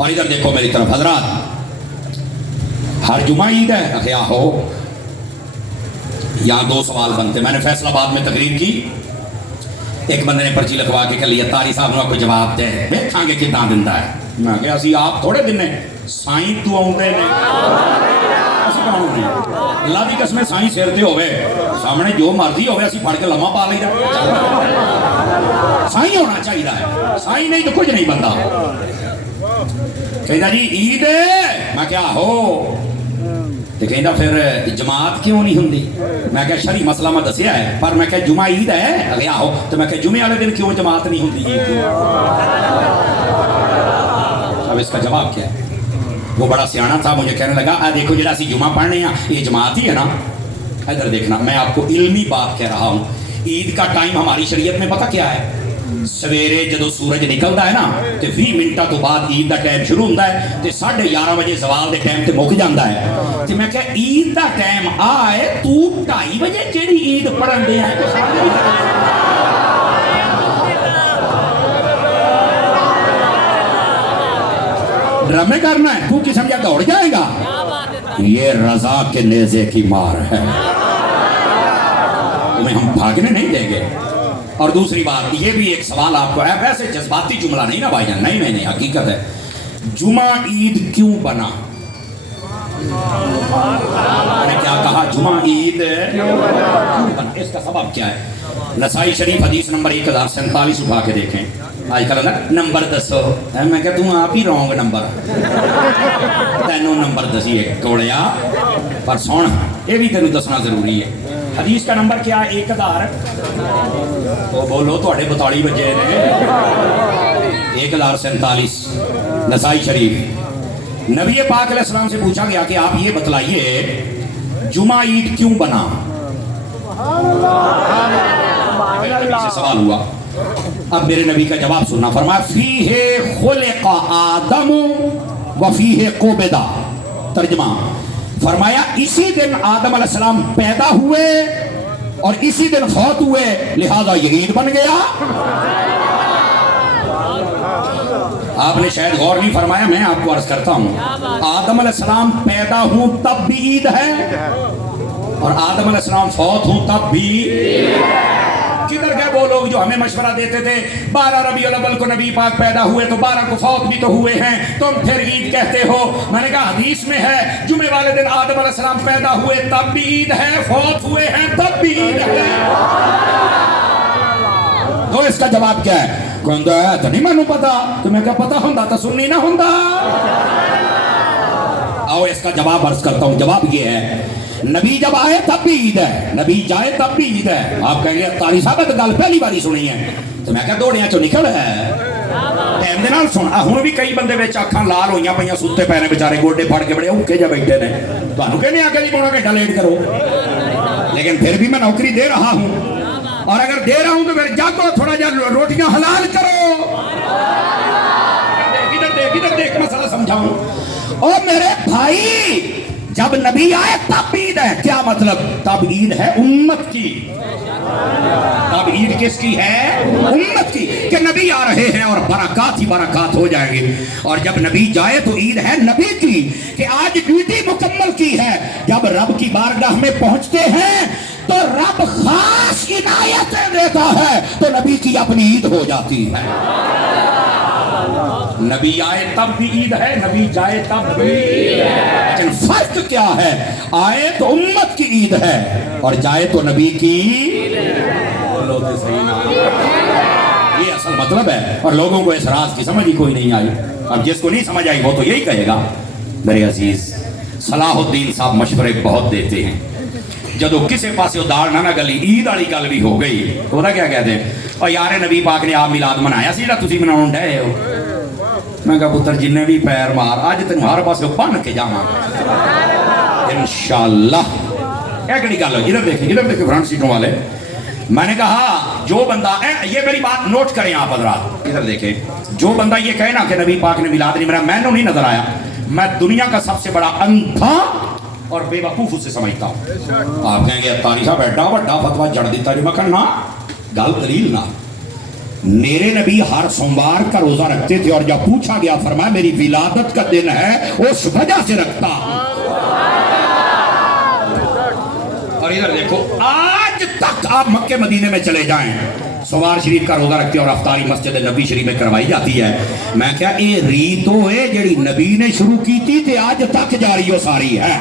और इधर देखो मेरी तरफ हजरात, हर जुमा ईद है क्या हो? यहाँ दो सवाल बनते। मैंने फैसलाबाद में तकरीर की, एक बंदे ने पर्ची लिखवा के कह लिया तारी साहब ने कोई जवाब दे देखांगे कितना दिंदा है। मैं कहा असी आप थोड़े दिन ने साईं तू आउंदे ने असी कौन ने अल्लाह दी कसम साईं सिर ते होवे सामने जो मर्जी होवे असी फड़ के लम्मा पा लईदा। साईं होना चाहिए है, साईं नहीं तो कुछ नहीं बनता। कहता जी ईद मैं क्या हो तो कहता फिर जमात क्यों नहीं होंगी? मैं क्या शरी मसला मैं दसिया है पर मैं क्या जुमा ईद है अगे आओ तो मैं क्या जुमे वाले दिन क्यों जमात नहीं होंगी? अब इसका जवाब क्या है? वो बड़ा सियाना था, मुझे कहने लगा आ देखो जरा सी जुमा पढ़ने हैं ये जमात ही है ना। इधर देखना मैं आपको इल्मी बात कह रहा हूँ। ईद का टाइम हमारी शरीयत में पता क्या है? सवेरे जदों सूरज निकलता है ना तो 20 मिनटा तो बाद ईद का टाइम शुरू होता है तो 11:30 बजे जवाल के टाइम से मुक जाता है। तो मैं क्या ईद का टाइम आए तू 2:30 बजे केड़ी ईद पढ़न दे है? ड्रामे करना है तू की समझा दौड़ जाएगा? ये रजा के नेजे की मार है, तुम्हें हम भागने नहीं देंगे। और दूसरी बात ये भी एक सवाल आपको है, वैसे जज्बाती जुमला नहीं ना भाईजान, नहीं नहीं नहीं हकीकत है। जुमा ईद क्यों बना? मैंने क्या कहा? जुमा ईद क्यों बना? इसका सबब क्या है? नसाई शरीफ हदीस नंबर 1047 उठा के देखें। आजकल ना नंबर दसो, मैं क्या तू आप ही रॉन्ग नंबर तेनों नंबर दसीए कोड़िया पर सुन ये भी तेन दसना जरूरी है। हदीस का नंबर क्या है? 1000 तो बोलो थोड़े 42 बजे ने 1047 नसाई शरीफ। नबी पाक अलैहिस्सलाम से पूछा गया कि आप ये बतलाइए जुमा ईद क्यों बना? से सवाल हुआ। अब मेरे नबी का जवाब सुनना। फरमाया फीहे खुलिका आदम व फीहे कुबिदा। तर्जुमा फरमाया इसी दिन आदम अलैहिस्सलाम पैदा हुए और इसी दिन फौत हुए, लिहाजा ये ईद बन गया। आपने शायद गौर नहीं फरमाया, मैं आपको अर्ज करता हूं। आदम अलैहिस्सलाम पैदा हूं तब भी ईद है और आदम अलैहिस्सलाम फौत हूं तब भी। किधर गए वो लोग जो हमें मशवरा देते थे 12 रबीउल अव्वल को नबी पाक पैदा हुए तो 12 को फौत भी तो हुए हैं, तुम फिर ईद कहते हो? मैंने कहा हदीस में है जुमे वाले दिन आदम अलैहिस्सलाम पैदा हुए तब भी ईद है, फौत हुए हैं तब भी ईद है। तो इसका जवाब क्या है? कहता है तो नहीं मैनू पता। तो मैं क्या पता होंदा तो सुननी ना होंदा। आओ इसका जवाब अर्ज करता हूं। जवाब ये है नबी जब आए तब भी ईद है, नबी जाए तब भी ईद है। आप कहेंगे तारी साहब तो गल पहली बारी सुनी है। तो मैं क्या दौड़िया चो निकल है टाइम दे नाल सुन। हुण भी कई बंदे विच अखां लाल होईयां पईयां सुत्ते पैने बेचारे गोडे फड़ के बड़े औखे जा बैठे ने। तुहानूं कहने आके जी पौना घंटा लेट करो, लेकिन फिर भी मैं नौकरी दे रहा हूं और अगर दे रहा हूं तो फिर जागो थोड़ा जा रोटियां हलाल करो। इधर देख मसला समझाऊं। ओ मेरे भाई जब नबी आए तब ईद है। क्या मतलब? तब ईद है उम्मत की। तब ईद किसकी है? उम्मत की। कि नबी आ रहे हैं और बरकत ही बरकत हो जाएंगे। और जब नबी जाए तो ईद है नबी की कि आज ड्यूटी मुकम्मल की है। जब रब की बारगाह में पहुंचते हैं तो रब खास इनायतें देता है तो नबी की अपनी ईद हो जाती है। नबी आए तब भी ईद है, नबी जाए तब भी ईद है। लेकिन फर्क क्या है? आए तो उम्मत की ईद है और जाए तो नबी की। बोलो तो सही ना। ये असल मतलब है और लोगों को इस राज की समझ ही कोई नहीं आई। अब जिसको नहीं समझ आई वो तो यही कहेगा। मेरे अजीज सलाहुद्दीन साहब मशवरे बहुत देते हैं। जदों किसी पास दाल ना गली ईद वाली गल भी हो गई तो क्या कहते हैं? और यार नबी पाक ने आप मिलाद मनाया सी तुसीं मनाउण डए हो। मैं कहा पुत्र जिन्ने भी पैर मार अज तेन हर पास बन के जावा इंशाअल्लाह। क्या गल हो? इधर देखे फ्रंट सीटों वाले। मैंने कहा जो बंदा ये मेरी बात नोट करें आप हज़रात, इधर देखें। जो बंदा ये कहे ना कि नबी पाक ने मिलाद नहीं मनाया, मैंने नहीं नजर आया। मैं दुनिया का सबसे बड़ा अंधा और बेवकूफ उससे समझता हूँ। आप कहेंगे तारी साहब एडा बड़ा फतवा जड़ दिता जी। मैं कहना गल दलील ना मेरे नबी हर सोमवार का रोजा रखते थे और जब पूछा गया फरमाया मेरी विलादत का दिन है उस वजह से रखता। और इधर देखो आज तक आप मक्के मदीने में चले जाएं, सोमवार शरीफ का रोजा रखते और अफ्तारी मस्जिद नबी शरीफ में करवाई जाती है। मैं क्या ये रीतो है जड़ी नबी ने शुरू की थी आज तक जारी सारी है।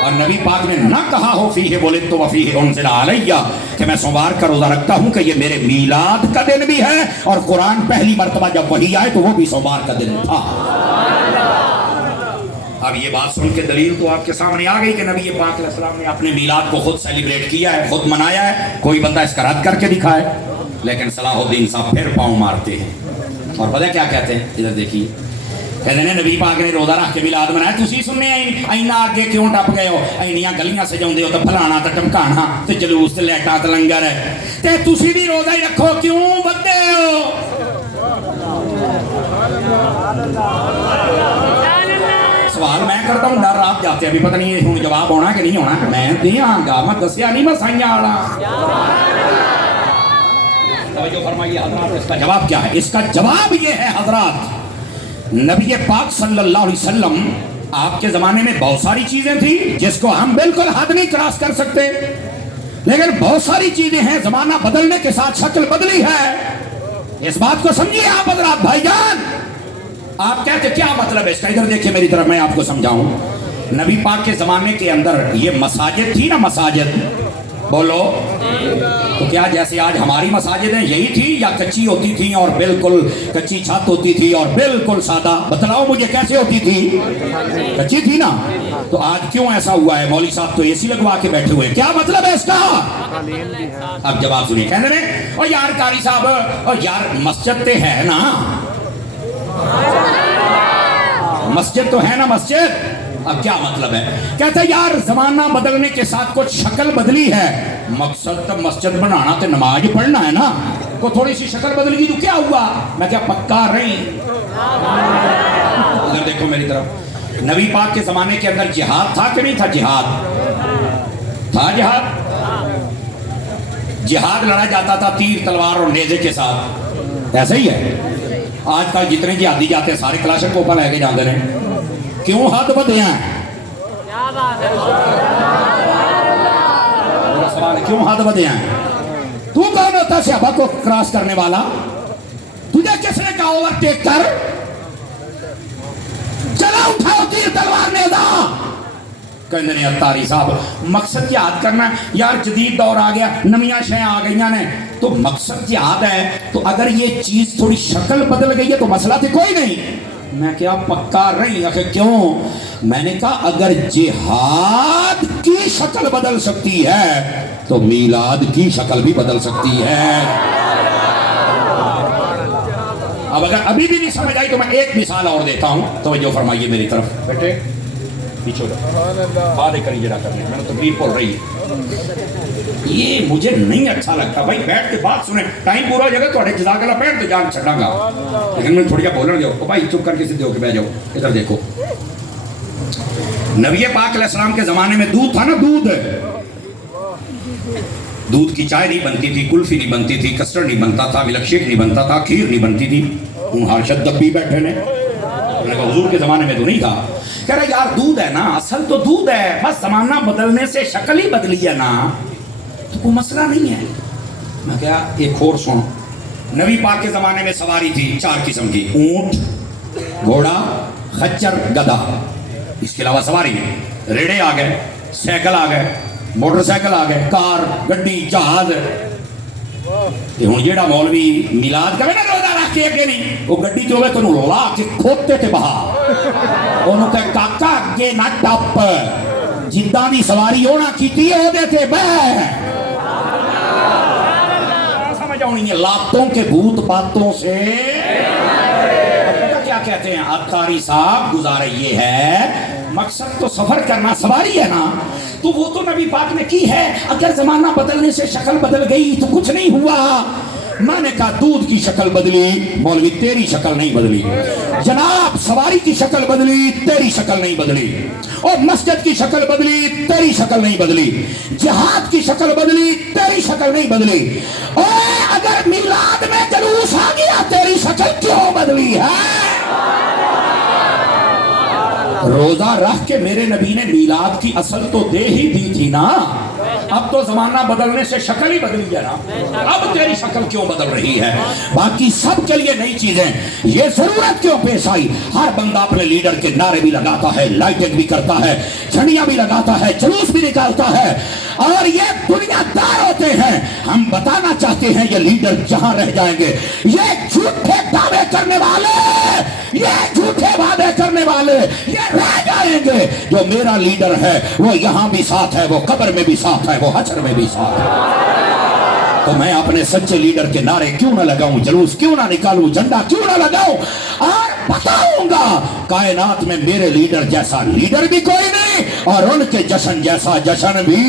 और नबी पाक ने ना कहा हो फी है बोले तो वफी है उनसे अलैया कि मैं सोमवार का रोजा रखता हूं कि ये मेरे मीलाद का दिन भी है और कुरान पहली मर्तबा जब वही आए तो वो भी सोमवार का दिन था। अब ये बात सुन के दलील तो आपके सामने आ गई कि नबी पाक अलैहिस्सलाम ने अपने मीलाद को खुद सेलिब्रेट किया है, खुद मनाया है। कोई बंदा इसका रद्द करके दिखाए, लेकिन सलाहुद्दीन साहब फिर पाँव मारते हैं और पता क्या कहते हैं, इधर देखिए। कहते हैं नबी पाक ने रोजा रख के मिलाद मनाया, तुसी सुनने इन्ना आगे क्यों टप गए हो, इन्नियां गलियां सजाउंदे हो तो फलाना तो टमकाना ते जलूस ते लाइटां ते लंगर ते तुसी भी रोजा ही रखो क्यों बदे हो। सवाल मैं करता हूं, डर आप जाते हैं, अभी पता नहीं हुण जवाब होना कि नहीं होना। मैं देंगा, मैं दसिया नहीं मैं साइयां वाला। तो फरमाइए हजरात इसका जवाब क्या है। इसका जवाब ये है हजरात, नबी पाक सल्लल्लाहु अलैहि वसल्लम आपके जमाने में बहुत सारी चीजें थी जिसको हम बिल्कुल हद नहीं क्रॉस कर सकते, लेकिन बहुत सारी चीजें हैं जमाना बदलने के साथ शक्ल बदली है। इस बात को समझिए आप हजरात भाईजान। आप कहते क्या मतलब है इसका, इधर देखिए मेरी तरफ, मैं आपको समझाऊं। नबी पाक के जमाने के अंदर ये मसाजिद थी ना, मसाजिद बोलो तो क्या जैसे आज हमारी मसाजिदें यही थी या कच्ची होती थी और बिल्कुल कच्ची छत होती थी और बिल्कुल सादा, बतलाओ मुझे कैसे होती थी, कच्ची थी ना। तो आज क्यों ऐसा हुआ है, मौलवी साहब तो एसी लगवा के बैठे हुए, क्या मतलब है इसका। अब जवाब सुनिए। कहते रहे और यार कारी साहब और यार मस्जिद तो है ना, मस्जिद तो है ना मस्जिद। अब क्या मतलब है, कहते यार जमाना बदलने के साथ कुछ शक्ल बदली है, मकसद तो मस्जिद बनाना तो नमाज पढ़ना है ना, को थोड़ी सी शक्ल बदल गई तो क्या हुआ। मैं क्या पक्का रही, इधर देखो मेरी तरफ। नबी पाक के जमाने के अंदर जिहाद था कि नहीं था, जिहाद था, जिहाद लड़ा जाता था तीर तलवार और नेज़े के साथ, ऐसा ही है। आजकल जितने जिहादी जाते हैं सारे क्लाशन कोपा लेके जाते हैं, क्यों हद बदे हैं, सवाल क्यों हद बदे हैं। तू कौन होता सहाबा को क्रॉस करने वाला, तुझे किसने कहा ओवरटेक कर, चला उठाओ तीर तलवार नेज़ा। कहते ने अत्तारी साहब मकसद याद करना यार, जदीद दौर आ गया, नवियां शय आ गई ने, तो मकसद याद है। तो अगर ये चीज थोड़ी शक्ल बदल गई है तो मसला तो कोई नहीं। मैं क्या पक्का रही, आखिर क्यों। मैंने कहा अगर जिहाद की शक्ल बदल सकती है तो मीलाद की शक्ल भी बदल सकती है। अब अगर अभी भी नहीं समझ आई तो मैं एक मिसाल और देता हूं, तो जो फरमाइए मेरी तरफ, बेटे पीछे बात करिए जरा करने, मैंने तकलीफ बोल रही है, ये मुझे नहीं अच्छा लगता भाई। बैठ के बात सुने, टाइम पूरा हो जाएगा थोड़े जज़ाकल्लाह बैठ तो जान छड़ांगा, लेकिन मैं थोड़ी बोलने दो भाई, चुप करके सीधे होके बैठ जाओ। इधर देखो, नबी पाक अलैहिस्सलाम के जमाने में दूध था ना, दूध की चाय नहीं बनती थी, कुल्फी नहीं बनती थी, कस्टर्ड नहीं बनता था, मिल्क शेक नहीं बनता था, खीर नहीं बनती थी। हर्षद दब्बी बैठे ने, हुजूर के जमाने में तो नहीं था। कह रहा यार दूध है ना, असल तो दूध है, बस जमाना बदलने से शक्ल ही बदली है ना, तो कोई मसला नहीं है। मैं क्या एक और सुनो, नबी पाक के जमाने में सवारी थी चार किस्म की, ऊंट, घोड़ा, खच्चर, गधा। इसके अलावा सवारी रेड़े आ गए, साइकिल आ गए, मोटरसाइकिल आ गए, कार, गड्डी, जहाज। हुण जेड़ा मौलवी मिलाद करे ना रोजा रख के अगे नहीं, वो गड्डी च होवे तैनूं ला के खोते ते बहा, ओनू कह काका अगे ना टप, जिद्दां दी सवारी होना कीती है ओदे ते बह। समझ आउणी है, लातों के भूत बातों से क्या कहते हैं अत्तारी साहब, गुजारा ये है मकसद तो सफर करना, सवारी है ना, तो वो तो नबी पाक ने की है। अगर जमाना बदलने से शक्ल बदल गई तो कुछ नहीं हुआ। मैंने कहा दूध की शक्ल बदली, मौलवी तेरी शक्ल नहीं बदली। जनाब सवारी की शक्ल बदली, तेरी शक्ल नहीं बदली। और मस्जिद की शक्ल बदली, तेरी शक्ल नहीं बदली। जिहाद की शक्ल बदली, तेरी शक्ल नहीं बदली। और اگر میلاد میں جلوس آ گیا تیری شکل کیوں بدلی ہے؟ روزہ رکھ کے میرے نبی نے میلاد کی اصل تو دے ہی دی تھی نا. اب تو زمانہ بدلنے سے شکل ہی بدلی ہے نا. اب تیری شکل کیوں بدل رہی ہے؟ باقی سب کے لیے نئی چیزیں. یہ ضرورت کیوں پیش آئی؟ ہر بندہ اپنے لیڈر کے نعرے بھی لگاتا ہے, لائٹنگ بھی کرتا ہے, جھنڈیاں بھی لگاتا ہے, جلوس بھی نکالتا ہے, اور یہ دنیا دار ہوتے ہیں. ہم بتانا چاہتے ہیں یہ لیڈر جہاں رہ جائیں گے, یہ جھوٹے دعوے کرنے والے, یہ جھوٹے وعدے کرنے والے یہ رہ جائیں گے. جو میرا لیڈر ہے وہ یہاں بھی ساتھ ہے, وہ قبر میں بھی ساتھ ہے, وہ حشر میں بھی ساتھ ہے. تو میں اپنے سچے لیڈر کے نعرے کیوں نہ لگاؤں, جلوس کیوں نہ نکالوں, جھنڈا کیوں نہ لگاؤں, اور بتاؤں گا کائنات میں میرے لیڈر جیسا لیڈر بھی کوئی نہیں, اور ان کے جشن جیسا جشن بھی